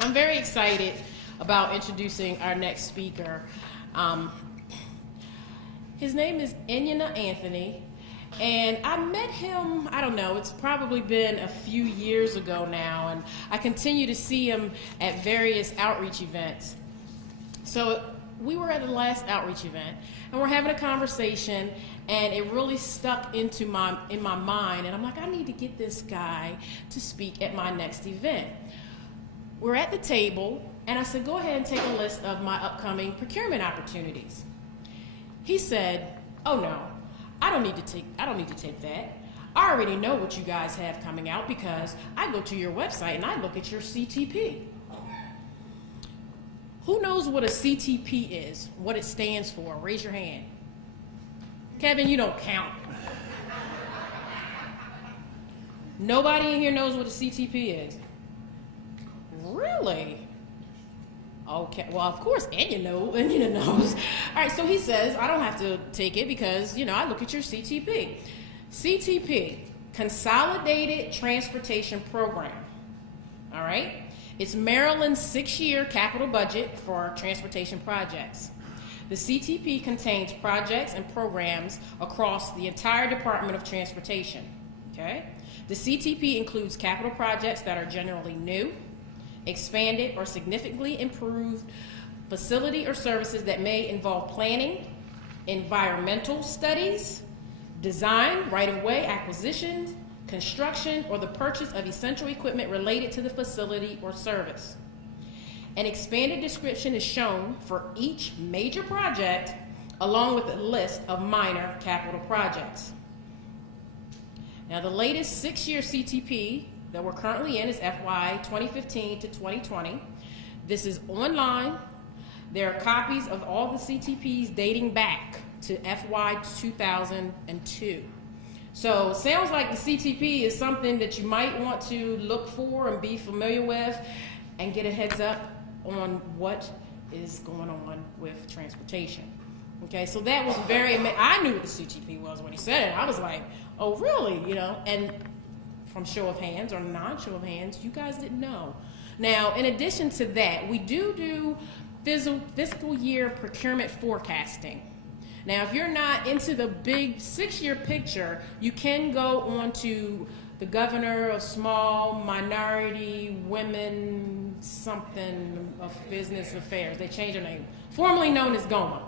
I'm very excited about introducing our next speaker. His name is Enyinna Anthony, and I met him, I don't know, it's probably been a few years ago now, and I continue to see him at various outreach events. So we were at the last outreach event, and we're having a conversation, and it really stuck in my mind, and I'm like, I need to get this guy to speak at my next event. We're at the table, and I said, go ahead and take a list of my upcoming procurement opportunities. He said, oh no, I don't need to take that. I already know what you guys have coming out because I go to your website and I look at your CTP. Who knows what a CTP is, what it stands for? Raise your hand. Kevin, you don't count. Nobody in here knows what a CTP is. Really? Okay, well, of course, Enyinna knows. All right, so he says, I don't have to take it because, I look at your CTP. CTP, Consolidated Transportation Program, all right? It's Maryland's 6-year capital budget for transportation projects. The CTP contains projects and programs across the entire Department of Transportation, okay? The CTP includes capital projects that are generally new, expanded, or significantly improved facility or services that may involve planning, environmental studies, design, right-of-way acquisitions, construction, or the purchase of essential equipment related to the facility or service. An expanded description is shown for each major project along with a list of minor capital projects. Now, the latest 6-year CTP that we're currently in is FY 2015 to 2020. This is online. There are copies of all the CTPs dating back to FY 2002. So sounds like the CTP is something that you might want to look for and be familiar with and get a heads up on what is going on with transportation. Okay, so that was very amazing. I knew what the CTP was when he said it. I was like, oh really, and from show of hands or non-show of hands, you guys didn't know. Now, in addition to that, we do fiscal year procurement forecasting. Now, if you're not into the big 6-year picture, you can go on to the Governor of Small Minority Women something of Business Affairs. They changed their name, formerly known as GOMA.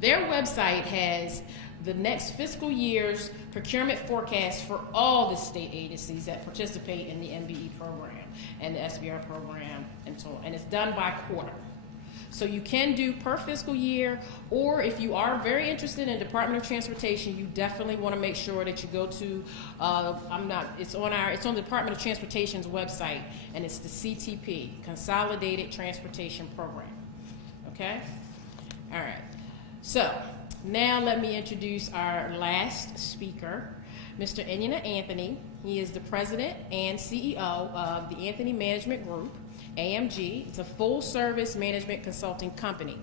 Their website has the next fiscal year's procurement forecast for all the state agencies that participate in the MBE program and the SBR program and so on. And it's done by quarter. So you can do per fiscal year, or if you are very interested in Department of Transportation, you definitely want to make sure that you go to, it's on the Department of Transportation's website, and it's the CTP, Consolidated Transportation Program, okay? All right, so now let me introduce our last speaker, Mr. Enyinna Anthony. He is the president and CEO of the Anthony Management Group, AMG. It's a full-service management consulting company.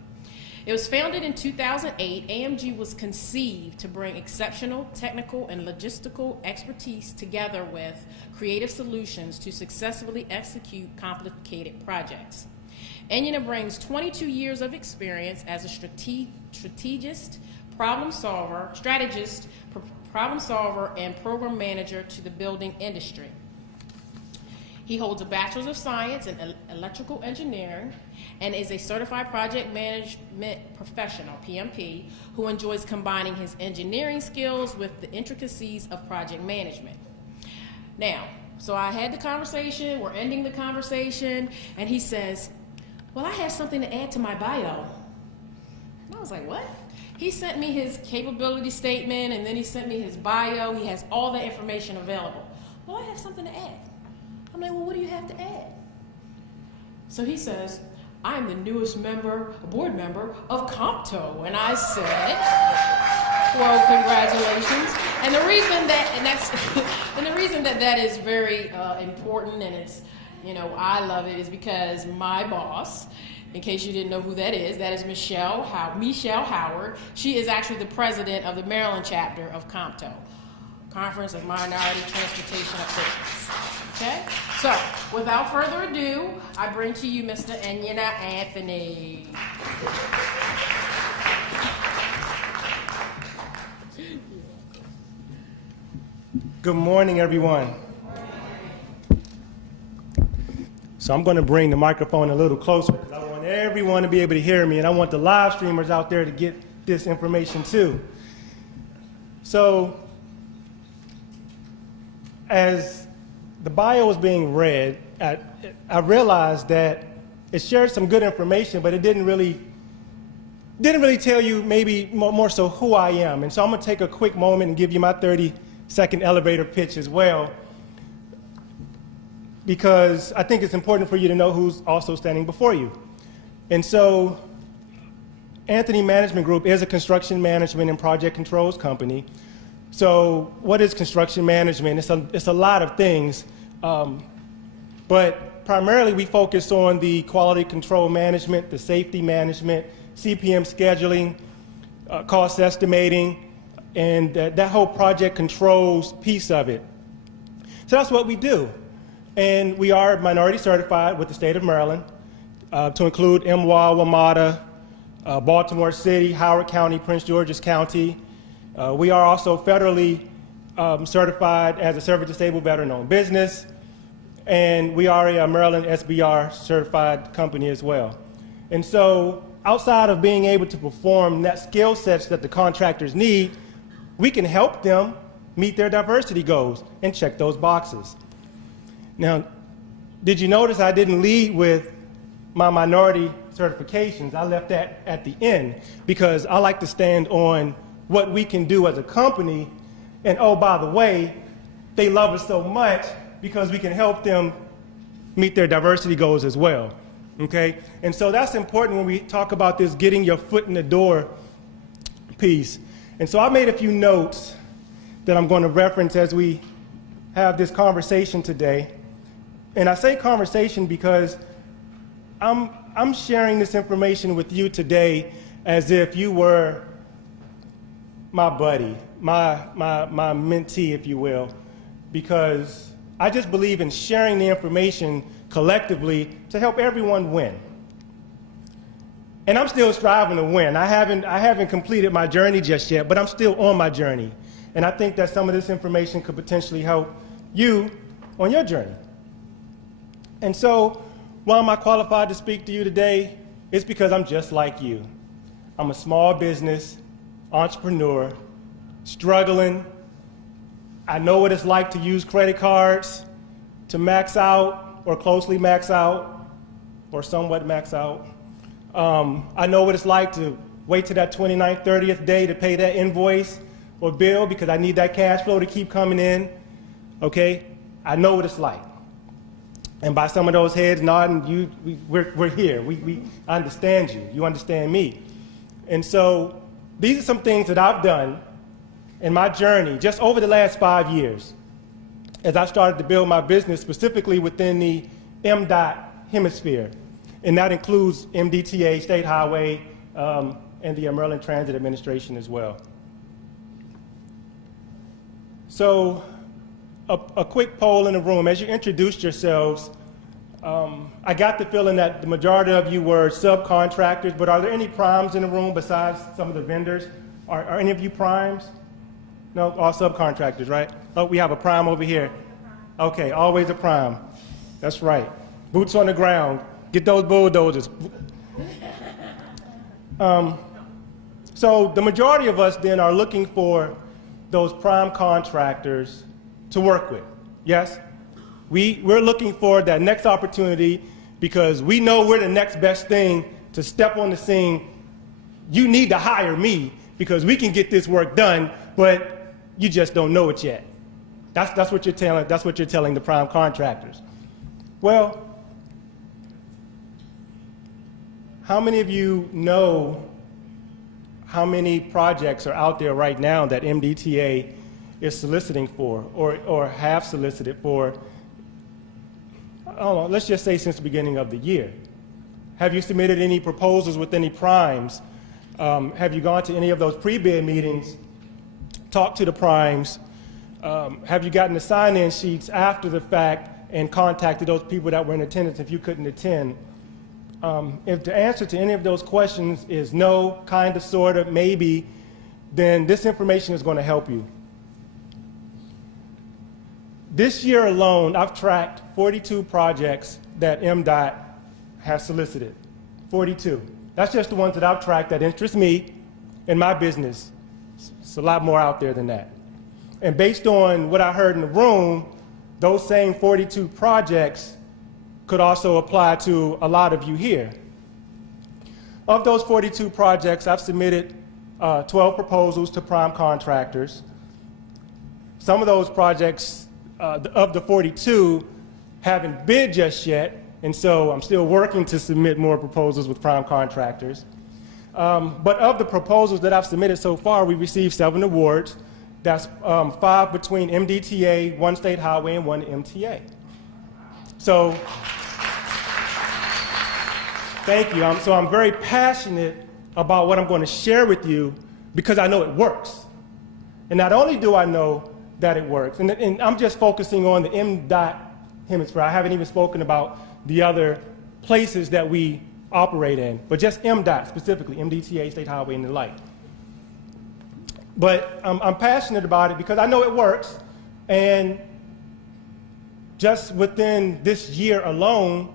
It was founded in 2008. AMG was conceived to bring exceptional technical and logistical expertise together with creative solutions to successfully execute complicated projects. Enyinna brings 22 years of experience as a strategist, problem solver, and program manager to the building industry. He holds a Bachelor's of Science in Electrical Engineering and is a Certified Project Management Professional, PMP, who enjoys combining his engineering skills with the intricacies of project management. Now, so I had the conversation, we're ending the conversation, and he says, well, I have something to add to my bio. And I was like, what? He sent me his capability statement, and then he sent me his bio. He has all the information available. Well, I have something to add. I'm like, well, what do you have to add? So he says, I'm the newest board member of Compto. And I said, well, congratulations. And the reason that is very important, and it's, I love it, is because my boss, in case you didn't know who that is Michelle Howard. She is actually the president of the Maryland chapter of Compto, Conference of Minority Transportation Officials. Okay? So, without further ado, I bring to you Mr. Enyinna Anthony. Good morning, everyone. So I'm going to bring the microphone a little closer because I want everyone to be able to hear me, and I want the live streamers out there to get this information too. So as the bio was being read, I realized that it shared some good information, but it didn't really tell you maybe more so who I am. And so I'm going to take a quick moment and give you my 30-second elevator pitch as well, because I think it's important for you to know who's also standing before you. And so Anthony Management Group is a construction management and project controls company. So what is construction management? It's a lot of things, but primarily we focus on the quality control management, the safety management, CPM scheduling, cost estimating, and that whole project controls piece of it. So that's what we do. And we are minority certified with the state of Maryland, to include MWA, WMATA, Baltimore City, Howard County, Prince George's County. We are also federally certified as a service-disabled veteran-owned business, and we are a Maryland SBR certified company as well. And so outside of being able to perform that skill sets that the contractors need, we can help them meet their diversity goals and check those boxes. Now, did you notice I didn't lead with my minority certifications? I left that at the end because I like to stand on what we can do as a company. And oh, by the way, they love us so much because we can help them meet their diversity goals as well. Okay? And so that's important when we talk about this getting your foot in the door piece. And so I made a few notes that I'm going to reference as we have this conversation today. And I say conversation because I'm sharing this information with you today as if you were my buddy, my mentee, if you will, because I just believe in sharing the information collectively to help everyone win. And I'm still striving to win. I haven't completed my journey just yet, but I'm still on my journey. And I think that some of this information could potentially help you on your journey. And so, why am I qualified to speak to you today? It's because I'm just like you. I'm a small business entrepreneur, struggling. I know what it's like to use credit cards, to max out or closely max out or somewhat max out. I know what it's like to wait to that 29th, 30th day to pay that invoice or bill because I need that cash flow to keep coming in. Okay? I know what it's like. And by some of those heads nodding, we're here. I understand you. You understand me. And so these are some things that I've done in my journey just over the last 5 years as I started to build my business specifically within the MDOT hemisphere. And that includes MDTA, State Highway, and the Maryland Transit Administration as well. So a quick poll in the room. As you introduced yourselves, I got the feeling that the majority of you were subcontractors, but are there any primes in the room besides some of the vendors? Are any of you primes? No, all subcontractors, right? Oh, we have a prime over here. Okay, always a prime. That's right. Boots on the ground. Get those bulldozers. So the majority of us then are looking for those prime contractors to work with. Yes? We're looking for that next opportunity because we know we're the next best thing to step on the scene. You need to hire me because we can get this work done, but you just don't know it yet. That's what you're telling the prime contractors. Well, how many of you know how many projects are out there right now that MDTA is soliciting for or have solicited for, I don't know, let's just say since the beginning of the year? Have you submitted any proposals with any primes? Have you gone to any of those pre-bid meetings, talked to the primes? Have you gotten the sign-in sheets after the fact and contacted those people that were in attendance if you couldn't attend. If the answer to any of those questions is no, kind of, sort of, maybe, then this information is going to help you. This year alone, I've tracked 42 projects that MDOT has solicited. 42. That's just the ones that I've tracked that interest me and my business. It's a lot more out there than that. And based on what I heard in the room, those same 42 projects could also apply to a lot of you here. Of those 42 projects, I've submitted 12 proposals to prime contractors. Some of those projects, of the 42, haven't bid just yet, and so I'm still working to submit more proposals with prime contractors. But of the proposals that I've submitted so far, we received 7 awards. That's 5 between MDTA, 1 state highway, and 1 MTA. So, thank you. So I'm very passionate about what I'm going to share with you because I know it works. And not only do I know that it works, and I'm just focusing on the MDOT hemisphere. I haven't even spoken about the other places that we operate in, but just MDOT specifically, MDTA, State Highway, and the like. But I'm passionate about it because I know it works, and just within this year alone,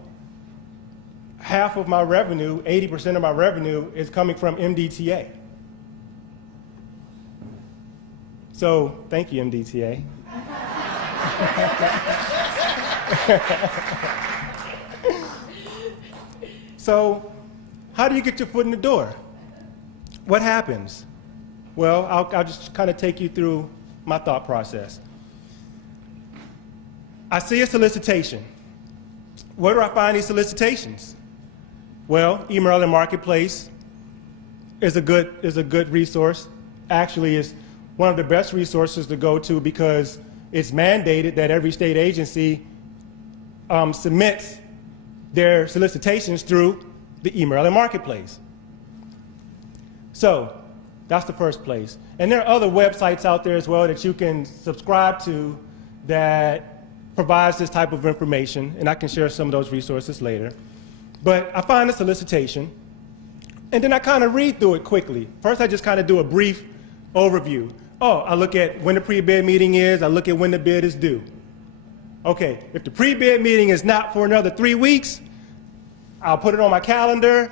half of my revenue, 80% of my revenue, is coming from MDTA. So, thank you, MDTA. So, how do you get your foot in the door? What happens? Well, I'll just kind of take you through my thought process. I see a solicitation. Where do I find these solicitations? Well, eMaryland Marketplace is a good resource. Actually, it's one of the best resources to go to because it's mandated that every state agency submits their solicitations through the eMaryland Marketplace. So that's the first place. And there are other websites out there as well that you can subscribe to that provides this type of information, and I can share some of those resources later. But I find a solicitation, and then I kind of read through it quickly. First, I just kind of do a brief overview. Oh, I look at when the pre-bid meeting is, I look at when the bid is due. Okay, if the pre-bid meeting is not for another 3 weeks, I'll put it on my calendar.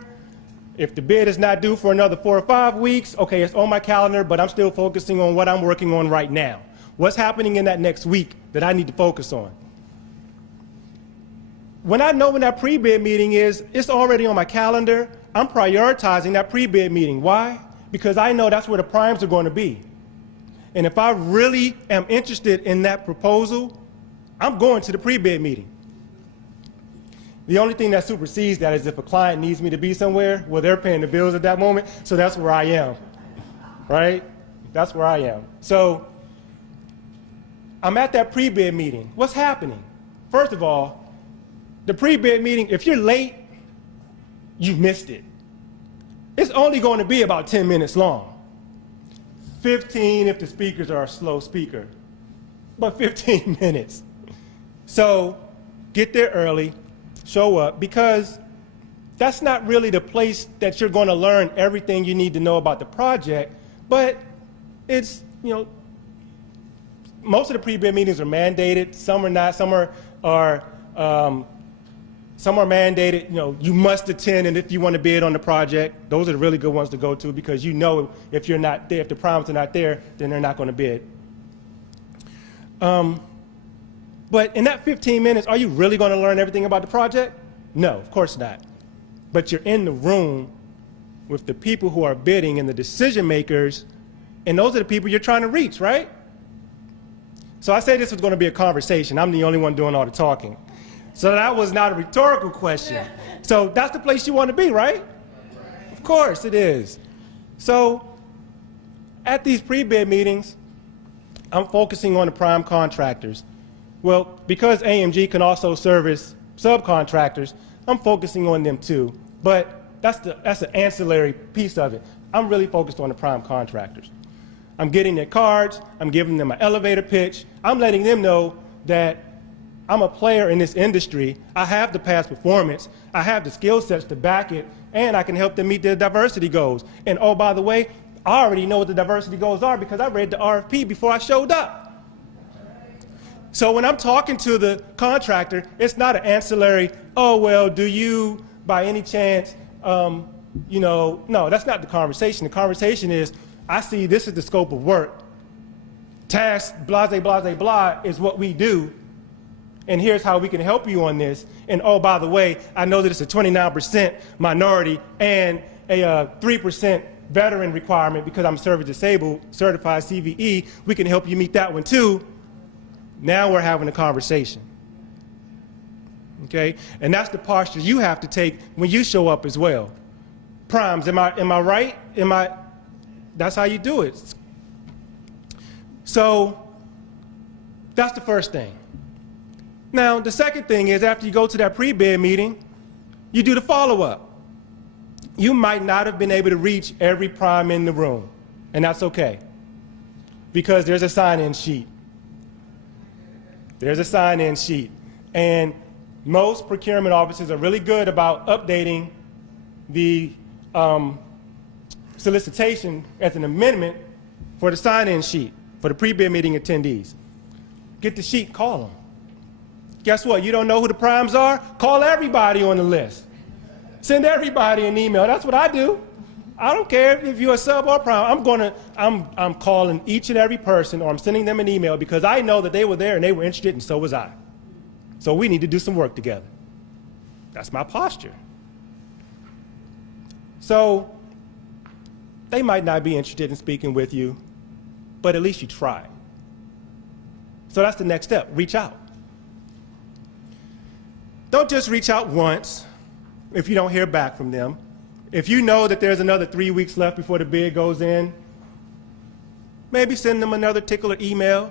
If the bid is not due for another 4 or 5 weeks, okay, it's on my calendar, but I'm still focusing on what I'm working on right now. What's happening in that next week that I need to focus on? When I know when that pre-bid meeting is, it's already on my calendar. I'm prioritizing that pre-bid meeting. Why? Because I know that's where the primes are going to be. And if I really am interested in that proposal, I'm going to the pre-bid meeting. The only thing that supersedes that is if a client needs me to be somewhere, well, they're paying the bills at that moment, so that's where I am, right? That's where I am. So I'm at that pre-bid meeting. What's happening? First of all, the pre-bid meeting, if you're late, you've missed it. It's only going to be about 10 minutes long. 15 if the speakers are a slow speaker, but 15 minutes. So get there early, show up, because that's not really the place that you're going to learn everything you need to know about the project, but it's, you know, most of the pre-bid meetings are mandated, some are not, some are mandated, you know, you must attend, and if you want to bid on the project, those are the really good ones to go to because you know if you're not there, if the primes are not there, then they're not going to bid. But in that 15 minutes, are you really going to learn everything about the project? No, of course not. But you're in the room with the people who are bidding and the decision makers, and those are the people you're trying to reach, right? So I said this was going to be a conversation. I'm the only one doing all the talking. So that was not a rhetorical question. So that's the place you want to be, right? Of course it is. So at these pre-bid meetings, I'm focusing on the prime contractors. Well, because AMG can also service subcontractors, I'm focusing on them too. But that's an ancillary piece of it. I'm really focused on the prime contractors. I'm getting their cards, I'm giving them an elevator pitch, I'm letting them know that I'm a player in this industry. I have the past performance. I have the skill sets to back it, and I can help them meet their diversity goals. And oh, by the way, I already know what the diversity goals are because I read the RFP before I showed up. So when I'm talking to the contractor, it's not an ancillary, oh, well, do you, by any chance, you know, no, that's not the conversation. The conversation is, I see this is the scope of work. Task, blase, blase, blah, is what we do. And here's how we can help you on this. And oh, by the way, I know that it's a 29% minority and a 3% veteran requirement because I'm service disabled, certified CVE. We can help you meet that one too. Now we're having a conversation. Okay? And that's the posture you have to take when you show up as well. Primes, am I right? That's how you do it. So that's the first thing. Now, the second thing is after you go to that pre-bid meeting, you do the follow-up. You might not have been able to reach every prime in the room, and that's okay, because there's a sign-in sheet. There's a sign-in sheet, and most procurement offices are really good about updating the solicitation as an amendment for the sign-in sheet for the pre-bid meeting attendees. Get the sheet, call them. Guess what? You don't know who the primes are? Call everybody on the list. Send everybody an email. That's what I do. I don't care if you're a sub or prime. I'm calling each and every person, or I'm sending them an email because I know that they were there and they were interested, and so was I. So we need to do some work together. That's my posture. So they might not be interested in speaking with you, but at least you tried. So that's the next step. Reach out. Don't just reach out once if you don't hear back from them. If you know that there's another 3 weeks left before the bid goes in, maybe send them another tickler email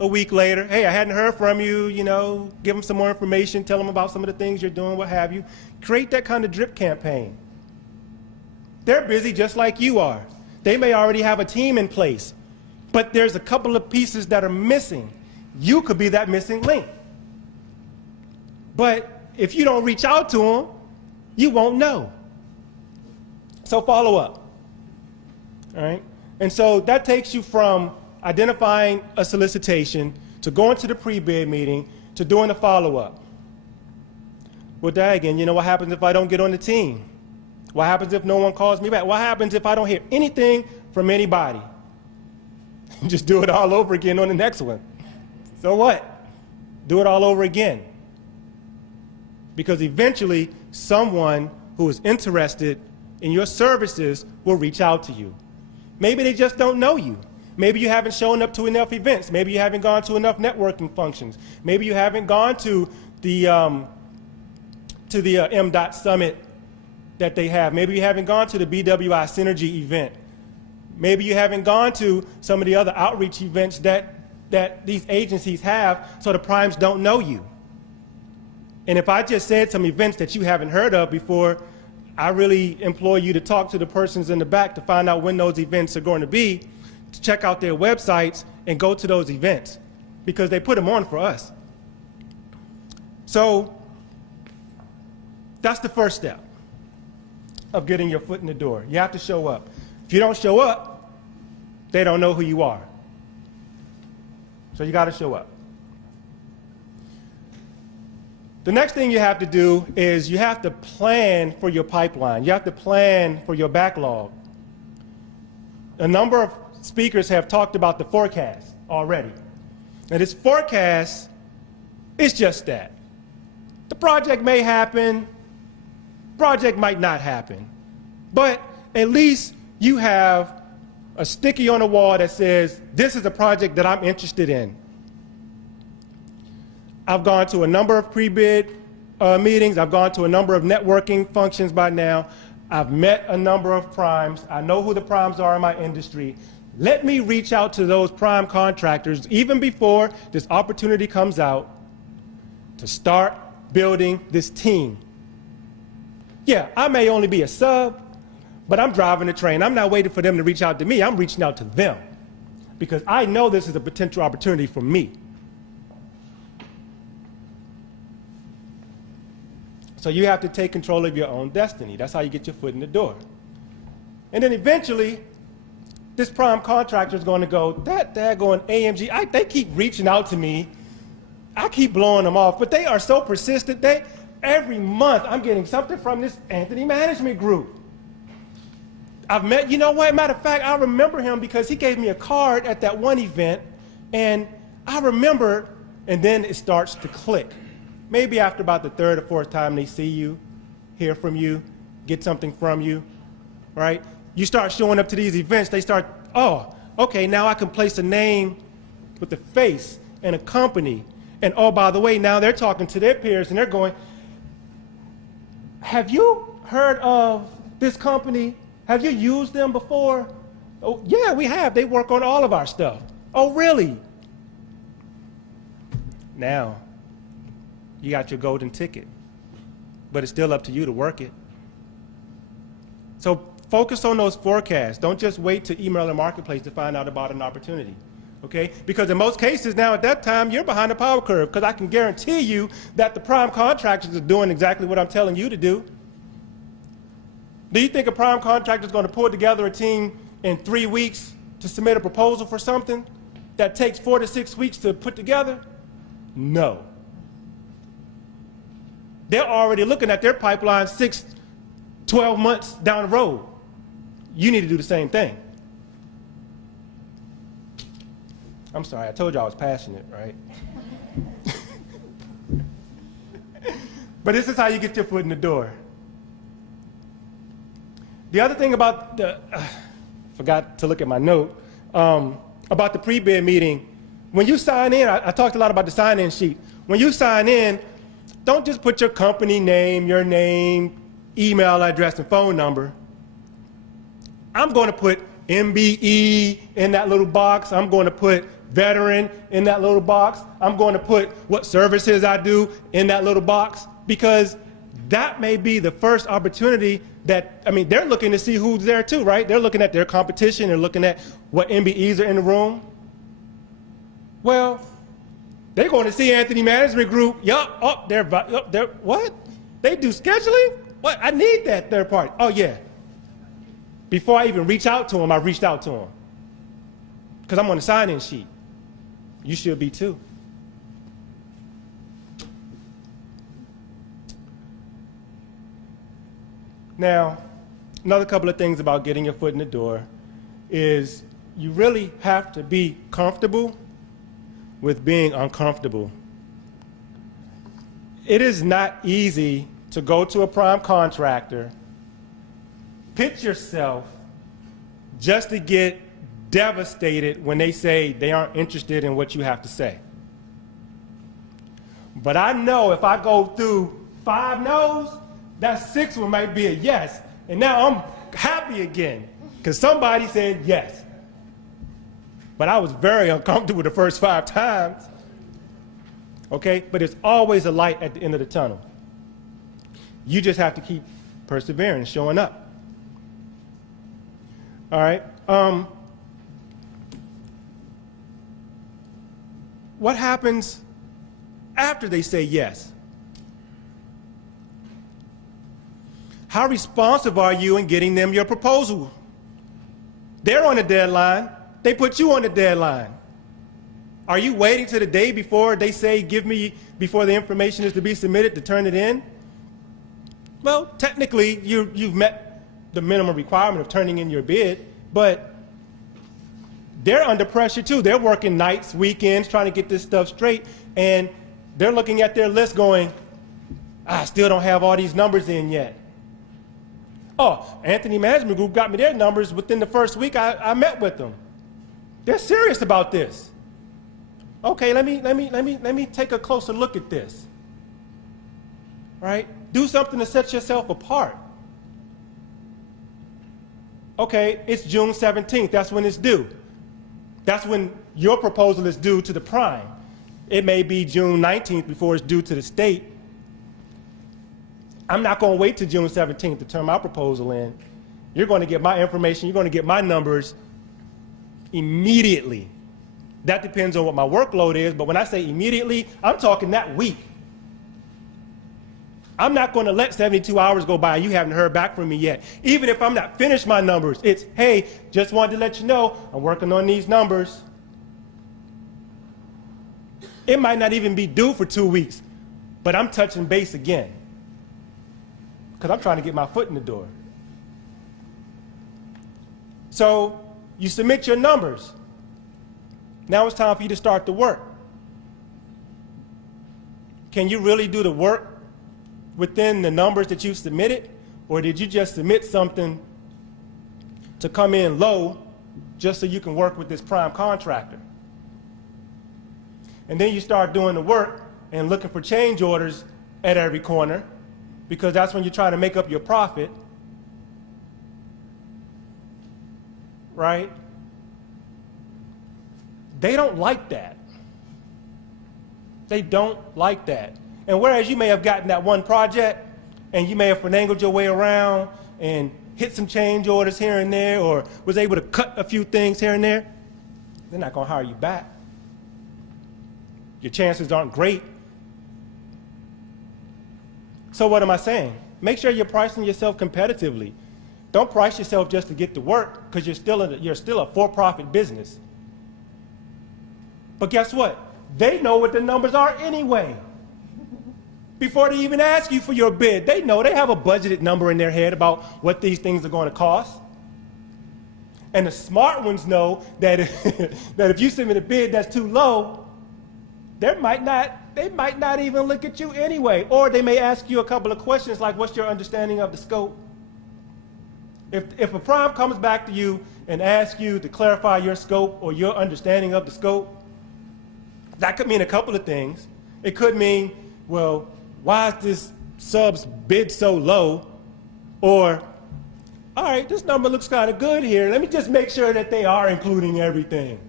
a week later. Hey, I hadn't heard from you, you know, give them some more information, tell them about some of the things you're doing, what have you. Create that kind of drip campaign. They're busy just like you are. They may already have a team in place, but there's a couple of pieces that are missing. You could be that missing link. But if you don't reach out to them, you won't know. So follow up, all right? And so that takes you from identifying a solicitation to going to the pre-bid meeting to doing the follow-up. Well, Dagan, you know what happens if I don't get on the team? What happens if no one calls me back? What happens if I don't hear anything from anybody? Just do it all over again on the next one. So what? Do it all over again. Because eventually, someone who is interested in your services will reach out to you. Maybe they just don't know you. Maybe you haven't shown up to enough events. Maybe you haven't gone to enough networking functions. Maybe you haven't gone to the MDOT summit that they have. Maybe you haven't gone to the BWI Synergy event. Maybe you haven't gone to some of the other outreach events that these agencies have, so the primes don't know you. And if I just said some events that you haven't heard of before, I really implore you to talk to the persons in the back to find out when those events are going to be, to check out their websites and go to those events, because they put them on for us. So that's the first step of getting your foot in the door. You have to show up. If you don't show up, they don't know who you are. So you got to show up. The next thing you have to do is you have to plan for your pipeline. You have to plan for your backlog. A number of speakers have talked about the forecast already. And this forecast is just that. The project may happen, project might not happen, but at least you have a sticky on the wall that says, this is a project that I'm interested in. I've gone to a number of pre-bid meetings. I've gone to a number of networking functions by now. I've met a number of primes. I know who the primes are in my industry. Let me reach out to those prime contractors even before this opportunity comes out to start building this team. Yeah, I may only be a sub, but I'm driving the train. I'm not waiting for them to reach out to me. I'm reaching out to them because I know this is a potential opportunity for me. So you have to take control of your own destiny. That's how you get your foot in the door. And then eventually, this prime contractor is going to go, that daggone AMG, they keep reaching out to me. I keep blowing them off, but they are so persistent. Every month, I'm getting something from this Anthony management group. I've met, you know what, matter of fact, I remember him because he gave me a card at that one event, and I remember, and then it starts to click. Maybe after about the third or fourth time they see you, hear from you, get something from you, right? You start showing up to these events, they start, oh, okay, now I can place a name with a face and a company. And oh, by the way, now they're talking to their peers and they're going, have you heard of this company? Have you used them before? Oh, yeah, we have. They work on all of our stuff. Oh, really? Now, you got your golden ticket, but it's still up to you to work it. So focus on those forecasts. Don't just wait to email the marketplace to find out about an opportunity, okay? Because in most cases now at that time, you're behind the power curve, because I can guarantee you that the prime contractors are doing exactly what I'm telling you to do. Do you think a prime contractor is going to pull together a team in 3 weeks to submit a proposal for something that takes 4 to 6 weeks to put together? No. They're already looking at their pipeline 6, 12 months down the road. You need to do the same thing. I'm sorry, I told you I was passionate, right? But this is how you get your foot in the door. The other thing about the, forgot to look at my note, about the pre-bid meeting. When you sign in, I talked a lot about the sign-in sheet. When you sign in, don't just put your company name, your name, email address, and phone number. I'm going to put MBE in that little box. I'm going to put veteran in that little box. I'm going to put what services I do in that little box, because that may be the first opportunity that, I mean, they're looking to see who's there too, right? They're looking at their competition. They're looking at what MBEs are in the room. Well, they're going to see Anthony Management Group. Yup, oh, they're what? They do scheduling? What? I need that third party. Oh, yeah. Before I even reach out to them, I reached out to them. Because I'm on the sign-in sheet. You should be too. Now, another couple of things about getting your foot in the door is you really have to be comfortable with being uncomfortable. It is not easy to go to a prime contractor, pitch yourself just to get devastated when they say they aren't interested in what you have to say. But I know if I go through 5 no's, that 6th one might be a yes. And now I'm happy again because somebody said yes. But I was very uncomfortable the first 5 times. Okay? But there's always a light at the end of the tunnel. You just have to keep persevering, showing up. All right? What happens after they say yes? How responsive are you in getting them your proposal? They're on a deadline. They put you on a deadline. Are you waiting to the day before they say, give me, before the information is to be submitted to turn it in? Well, technically, you've met the minimum requirement of turning in your bid, but they're under pressure too. They're working nights, weekends, trying to get this stuff straight, and they're looking at their list going, I still don't have all these numbers in yet. Oh, Anthony Management Group got me their numbers within the first week I met with them. They're serious about this. Okay, let me take a closer look at this. Right? Do something to set yourself apart. Okay, it's June 17th. That's when it's due. That's when your proposal is due to the prime. It may be June 19th before it's due to the state. I'm not going to wait till June 17th to turn my proposal in. You're going to get my information. You're going to get my numbers immediately. That depends on what my workload is, but when I say immediately, I'm talking that week. I'm not going to let 72 hours go by and you haven't heard back from me yet. Even if I'm not finished my numbers, it's, hey, just wanted to let you know I'm working on these numbers. It might not even be due for 2 weeks, but I'm touching base again because I'm trying to get my foot in the door. So you submit your numbers. Now it's time for you to start the work. Can you really do the work within the numbers that you submitted? Or did you just submit something to come in low just so you can work with this prime contractor? And then you start doing the work and looking for change orders at every corner because that's when you're trying to make up your profit, right? They don't like that. They don't like that. And whereas you may have gotten that one project and you may have finagled your way around and hit some change orders here and there or was able to cut a few things here and there, they're not going to hire you back. Your chances aren't great. So what am I saying? Make sure you're pricing yourself competitively. Don't price yourself just to get to work because you're still a for-profit business. But guess what? They know what the numbers are anyway. Before they even ask you for your bid, they know they have a budgeted number in their head about what these things are going to cost. And the smart ones know that that if you submit a bid that's too low, they might not even look at you anyway. Or they may ask you a couple of questions like, what's your understanding of the scope? If a prime comes back to you and asks you to clarify your scope or your understanding of the scope, that could mean a couple of things. It could mean, well, why is this sub's bid so low? Or, all right, this number looks kind of good here. Let me just make sure that they are including everything.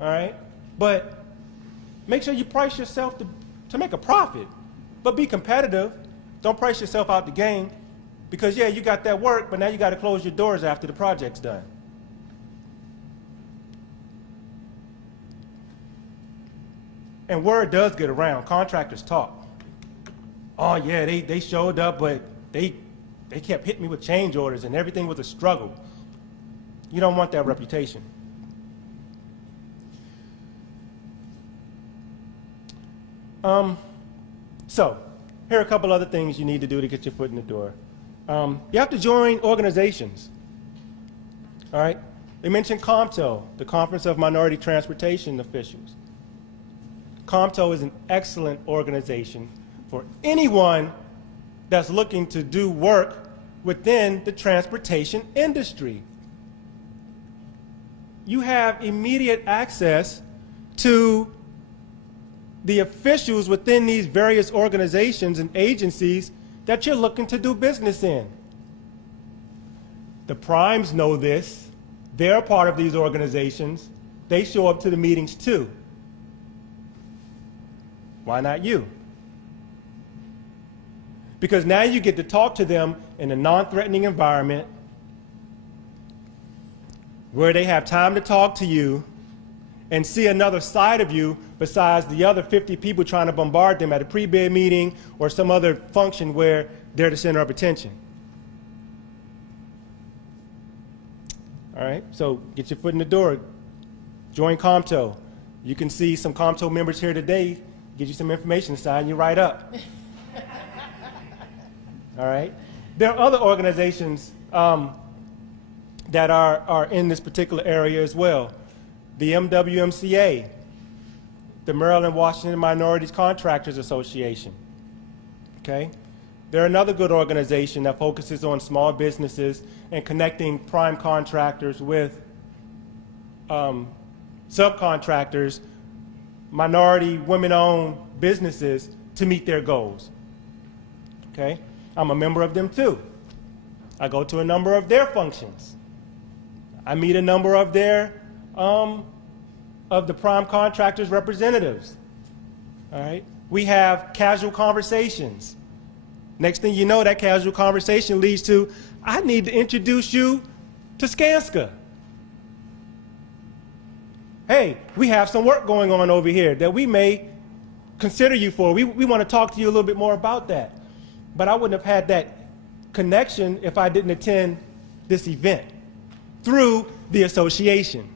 All right? But make sure you price yourself to make a profit. But be competitive. Don't price yourself out the game. Because, yeah, you got that work, but now you got to close your doors after the project's done. And word does get around. Contractors talk. Oh, yeah, they showed up, but they kept hitting me with change orders, and everything was a struggle. You don't want that reputation. So, here are a couple other things you need to do to get your foot in the door. You have to join organizations. All right? They mentioned COMTO, the Conference of Minority Transportation Officials. COMTO is an excellent organization for anyone that's looking to do work within the transportation industry. You have immediate access to the officials within these various organizations and agencies that you're looking to do business in. The primes know this. They're a part of these organizations. They show up to the meetings too. Why not you? Because now you get to talk to them in a non-threatening environment where they have time to talk to you and see another side of you besides the other 50 people trying to bombard them at a pre-bid meeting or some other function where they're the center of attention. All right, so get your foot in the door. Join COMTO. You can see some COMTO members here today, get you some information, sign you right up. All right? There are other organizations that are in this particular area as well. The MWMCA, the Maryland Washington Minorities Contractors Association. Okay? They're another good organization that focuses on small businesses and connecting prime contractors with subcontractors, minority, women-owned businesses to meet their goals. Okay? I'm a member of them too. I go to a number of their functions. I meet a number of their of the prime contractors representatives. All right? We have casual conversations. Next thing you know, that casual conversation leads to, I need to introduce you to Skanska. Hey, we have some work going on over here that we may consider you for. We want to talk to you a little bit more about that. But I wouldn't have had that connection if I didn't attend this event through the association.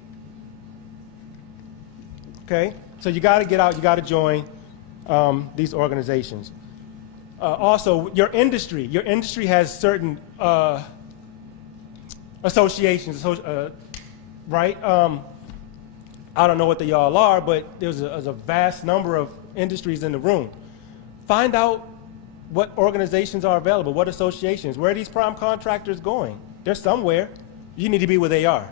Okay? So you got to get out, you got to join these organizations. Also, your industry has certain associations, right? I don't know what they all are, but there's a vast number of industries in the room. Find out what organizations are available, what associations, where are these prime contractors going? They're somewhere. You need to be where they are.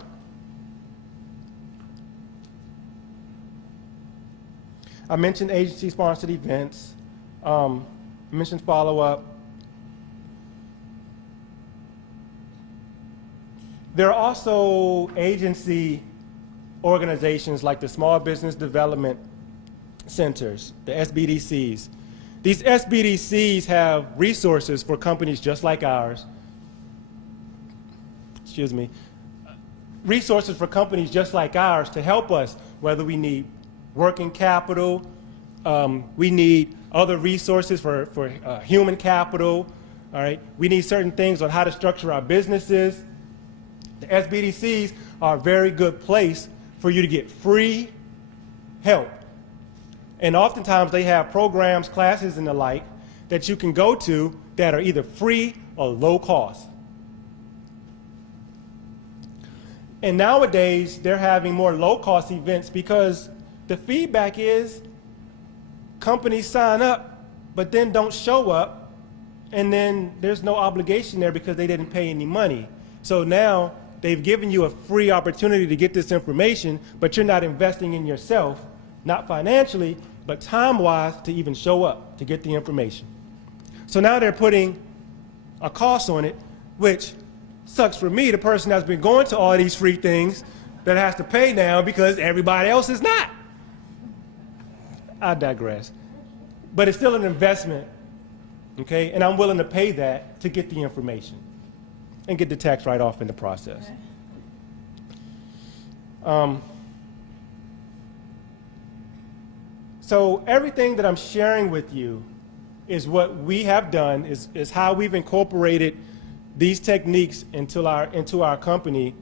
I mentioned agency-sponsored events. I mentioned follow-up. There are also agency organizations like the Small Business Development Centers, the SBDCs. These SBDCs have resources for companies just like ours. Excuse me. Resources for companies just like ours to help us, whether we need working capital, we need other resources for human capital, all right? We need certain things on how to structure our businesses. The SBDCs are a very good place for you to get free help. And oftentimes they have programs, classes, and the like that you can go to that are either free or low cost. And nowadays, they're having more low-cost events because the feedback is companies sign up, but then don't show up, and then there's no obligation there because they didn't pay any money. So now they've given you a free opportunity to get this information, but you're not investing in yourself, not financially, but time-wise to even show up to get the information. So now they're putting a cost on it, which sucks for me, the person that's been going to all these free things, that has to pay now because everybody else is not. I digress. But it's still an investment, okay? And I'm willing to pay that to get the information and get the tax write-off in the process. So everything that I'm sharing with you is what we have done, is how we've incorporated these techniques into our company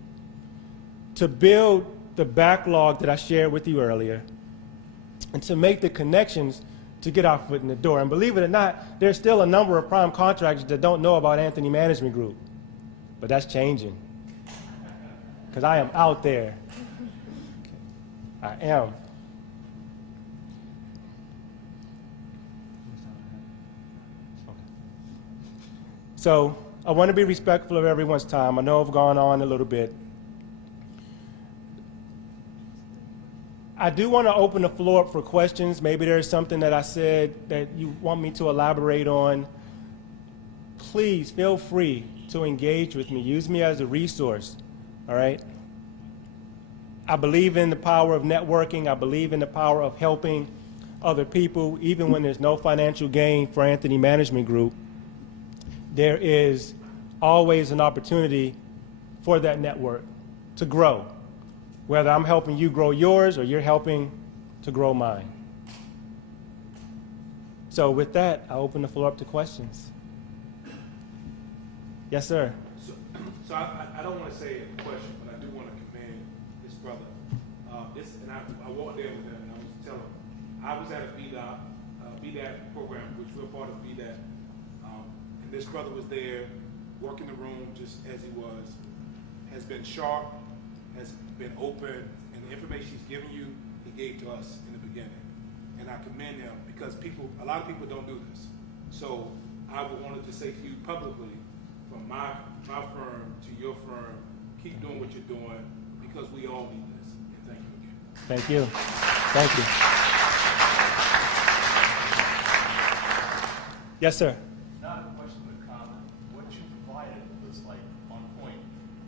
to build the backlog that I shared with you earlier and to make the connections to get our foot in the door. And believe it or not, there's still a number of prime contractors that don't know about Anthony Management Group. But that's changing because I am out there. I am. So I want to be respectful of everyone's time. I know I've gone on a little bit. I do want to open the floor up for questions. Maybe there's something that I said that you want me to elaborate on. Please feel free to engage with me. Use me as a resource, all right? I believe in the power of networking. I believe in the power of helping other people, even when there's no financial gain for Anthony Management Group. There is always an opportunity for that network to grow, whether I'm helping you grow yours or you're helping to grow mine. So with that, I'll open the floor up to questions. Yes, sir. So I don't want to say a question, but I do want to commend this brother. I walked there with him and I was telling him, I was at a BDAT program, which we're part of BDAT. And this brother was there, working the room just as he was, has been sharp, has been open, and the information he's given you, he gave to us in the beginning. And I commend him because a lot of people don't do this. So I wanted to say to you publicly, from my firm to your firm, keep doing what you're doing because we all need this. And thank you again. Thank you. Thank you. Yes, sir. Not a question, but a comment. What you provided was like on point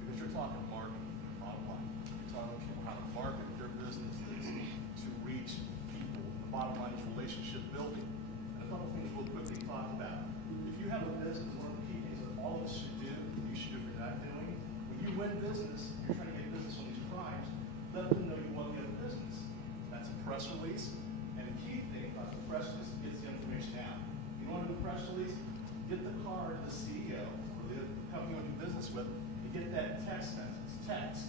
because you're talking marketing online. You're talking how to market your businesses to reach people. The bottom line is relationship building. And a couple things we'll quickly talk about. If you have a business, one of the key things that all of us should do, you should do if you're not doing it, when you win business, you're trying to get business on these primes, let them know you want to get a business. That's a press release. And the key thing about the press release slip, you get that text message, text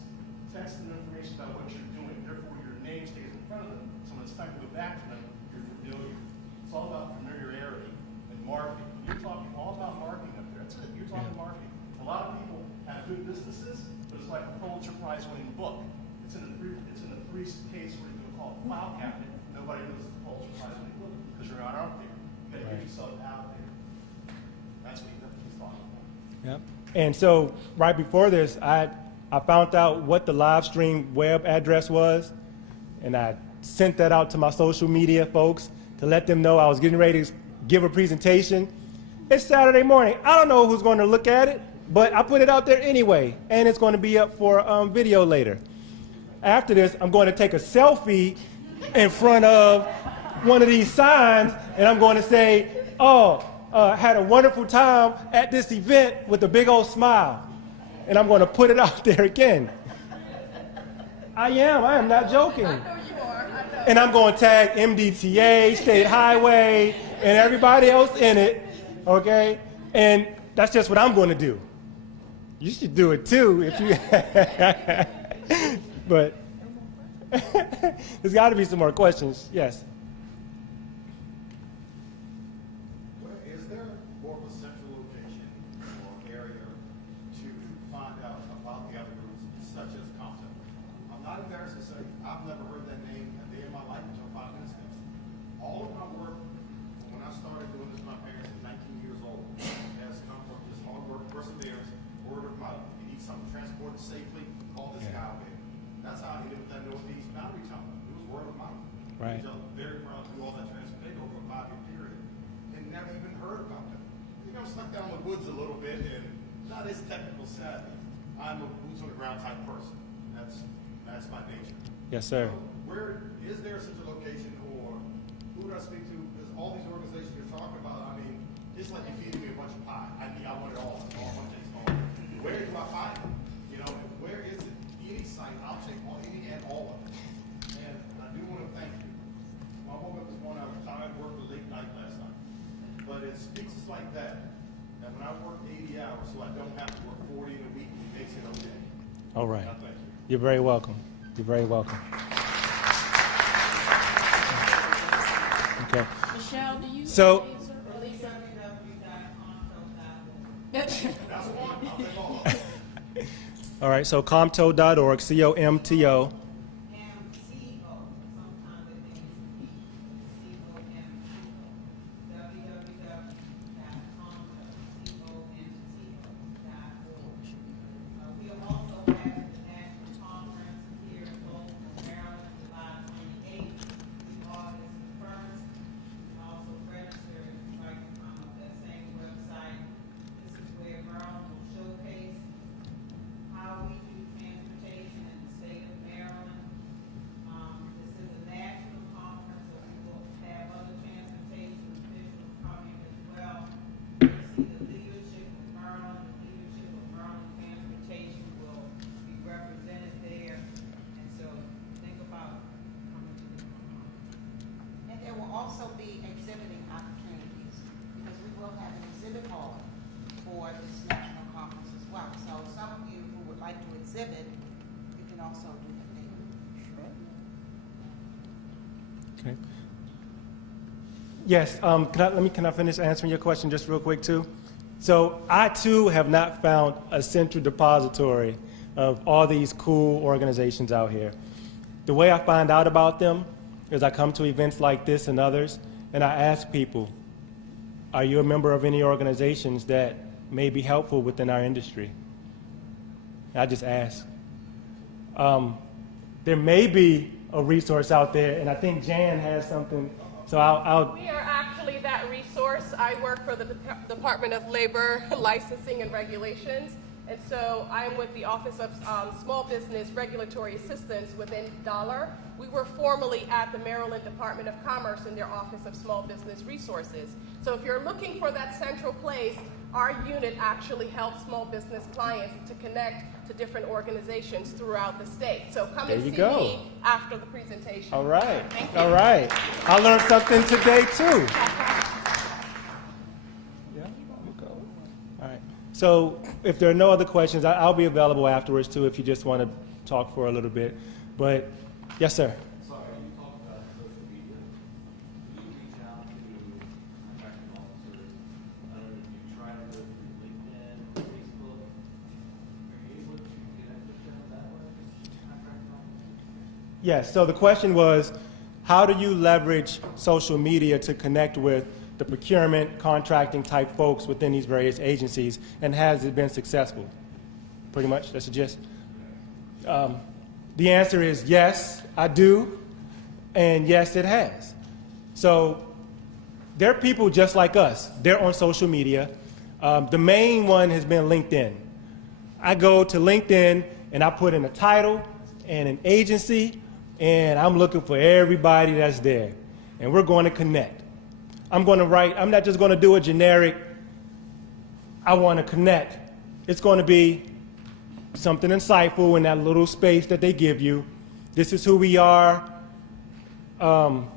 and information about what you're doing. Therefore, your name stays in front of them. So when it's time to go back to them, you're familiar. It's all about familiarity and marketing. You're talking all about marketing up there. That's it. You're talking marketing. A lot of people have good businesses, but it's like a Pulitzer Prize winning book. It's in a three case where you can call it file cabinet. Nobody knows it's a Pulitzer Prize winning book because you're not out there. You got to get yourself out there. That's what he's talking about. Yep. And so right before this, I found out what the live stream web address was, and I sent that out to my social media folks to let them know I was getting ready to give a presentation. It's Saturday morning. I don't know who's going to look at it, but I put it out there anyway, and it's going to be up for video later. After this, I'm going to take a selfie in front of one of these signs, and I'm going to say, oh, had a wonderful time at this event with a big old smile. And I'm going to put it out there again. I am not joking. I know you are. I know. And I'm going to tag MDTA, State Highway, and everybody else in it, okay? And that's just what I'm going to do. You should do it too if you, but there's got to be some more questions. Yes. Is there more of a central location or area to find out about the other groups, such as Compton? I'm not embarrassed to say I've never heard that name a day in my life until 5 minutes ago. All of my work, when I started doing this, my parents were 19 years old, has come from just hard work, perseverance, word of mouth. You need something transported safely, call this guy over here. That's how I ended up that Northeast boundary tunnel. It was word of mouth. Right. We jumped very proud to do all that transportation over a 5-year period and never even heard about them. You know, snuck down the woods a little bit and not as technical savvy. I'm a boots on the ground type person. That's my nature. Yes, sir. So where is there such a location, or who would I speak to? Because all these organizations you're talking about, I mean, it's like you're feeding me a bunch of pie. I want it all. I want it all. Where do I find it? You know, where is it? Any site, I'll take any and all of it. And I do want to thank you. My woman was 1 hour tired, worked a late night last night. But it speaks like that when I work 80 hours, so I don't have to work 40 in a week, it makes it okay. All right. I thank you. You're very welcome. You're very welcome. Okay. Michelle, do you So- have an answer? That's one. I'll take all of it. All right. So comto.org, COMTO. Also be exhibiting opportunities, because we will have an exhibit hall for this national conference as well. So some of you who would like to exhibit, you can also do that there. Okay. Yes. Can I finish answering your question just real quick too? So I too have not found a central depository of all these cool organizations out here. The way I find out about them is I come to events like this and others, and I ask people, are you a member of any organizations that may be helpful within our industry? And I just ask. There may be a resource out there, and I think Jan has something, so I'll We are actually that resource. I work for the Department of Labor Licensing and Regulations, and so I'm with the Office of Small Business Regulatory Assistance within DOLLAR. We were formerly at the Maryland Department of Commerce in their Office of Small Business Resources. So if you're looking for that central place, our unit actually helps small business clients to connect to different organizations throughout the state. So come and see me after the presentation. All right. Thank you. All right. I learned something today too. Yeah. All right. So if there are no other questions, I'll be available afterwards too if you just want to talk for a little bit. But yes, sir. Sorry, you talked about social media. Do you reach out to contracting officers? I don't know if you try to go through LinkedIn or Facebook. Are you able to connect with them that way, contracting officers? Yes, so the question was, how do you leverage social media to connect with the procurement, contracting type folks within these various agencies, and has it been successful? Pretty much, that's the gist. The answer is yes, I do, and yes, it has. So there are people just like us. They're on social media. The main one has been LinkedIn. I go to LinkedIn and I put in a title and an agency, and I'm looking for everybody that's there, and we're going to connect. I'm going to write, I'm not just going to do a generic, I want to connect. It's going to be something insightful in that little space that they give you. This is who we are. Would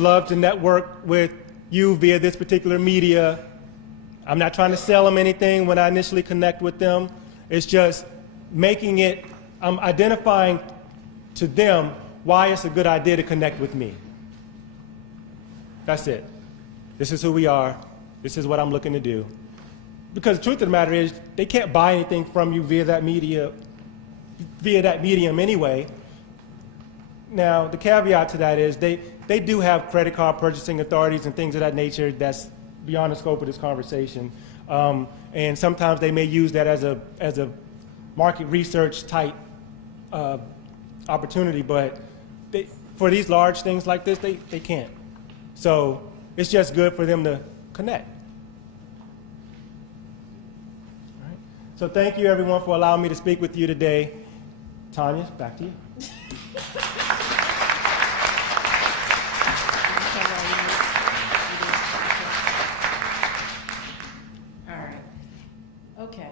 love to network with you via this particular media. I'm not trying to sell them anything when I initially connect with them. It's just making it, I'm identifying to them why it's a good idea to connect with me. That's it. This is who we are. This is what I'm looking to do. Because the truth of the matter is, they can't buy anything from you via that media, via that medium anyway. Now, the caveat to that is they do have credit card purchasing authorities and things of that nature that's beyond the scope of this conversation. And sometimes they may use that as a market research type opportunity, but for these large things like this, they can't. So it's just good for them to connect. All right. So thank you, everyone, for allowing me to speak with you today. Tanya, back to you. All right. Okay.